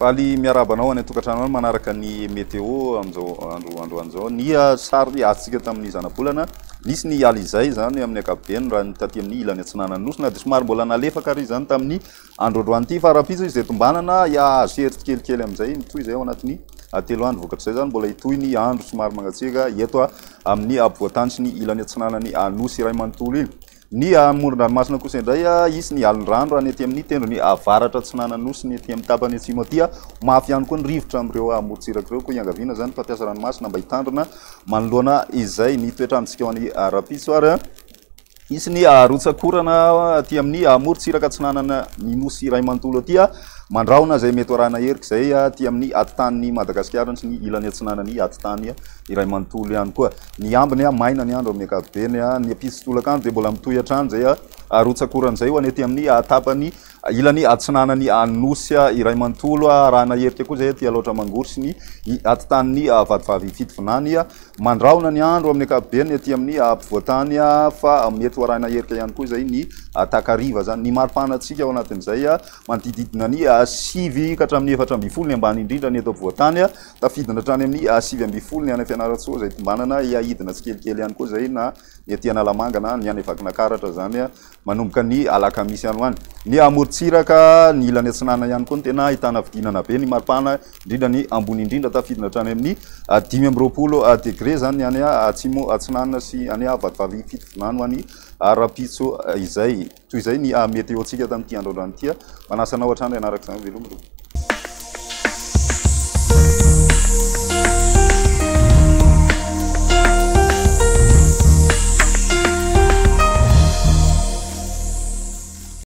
Faly miarabanao any tokatrano any manaraka ny météo amizao androandro ny sary atsika tamin'ny zanabolana nisy ny aly izay zany amin'ny ankapobeny raha ny taty amin'ny ilany atsinanany nosina de somary mbola nalefaka ary zany tamin'ny androandroany ity fa raha-piso izy de tombanana azo heritry kelikely amizay mitoy zay ao anatiny telo andro vokatr'izay zany mbola hitoy ny andro somary magnatsiaka eto amin'ny ampovoantany sy ny ilany atsinanany Anosy iray manontolo iny ny amoron-dranomasina kosa indray isy ny alin-drano raha ny ety amin'ny tendrony avaratra atsinanany Anosy ny ety amin'ny tapany atsimo aty mafy ihany koa ny rivotra amin'ireo amorontsiraka ireo koa iangaviana zany fampiasa ranomasina mba hitandrina manoloana izay ny toetrandrontsika ho an'ny rapiso ary isy ny rotsakorana aty amin'ny amorontsiraka atsinanana ny Nosy iray manontolo aty mandraona zay mety arahana herika zay aty amin'ny atitany Madagasikara sy ny ilany atsinanany atitany iray manontolo ihany koa ny ambiny maina ny andro amin'ny ankapobeny ny apisy tolakandro de mbola mitohy hatrany zay rotsakoran'izay ho any ety amin'ny tapany ilany atsinanany Anosy iray manontolo arahana herika koa zay aty loatra mangory sy ny atitany vadivavy fitovinany mandraona ny andro amin'ny ankapobeny aty amin'ny ampovoantany fa mety arahana herika ihany koa zay ny takariva zany ny maripana atsika ao anatin'izay manodididina ny sivy ka hatramin'ny 4.7 ny ambany indrindra ny eto ampovoantany tafidina hatrany amin'ny 7.7 ny any Fianaratsoa zay tombanana hidina tsikelikely ihany koa zay na ny aty Analamanga na ny any Vakinakaratra zany manomboka ny alakamisy ihany hoany ny amorontsiraka ny ilany atsinana ihany koa ny tena ahitana vidinana be ny maripana indrindra ny ambony indrindra tafidina hatrany amin'ny 5.20 degré zany any atsimo atsinana sy any vadivavy fitovinany ho any rapitso izay toy izay ny météo tsika tamin'ity androandroany ity manasanao hatrany ianaraka zany velomiro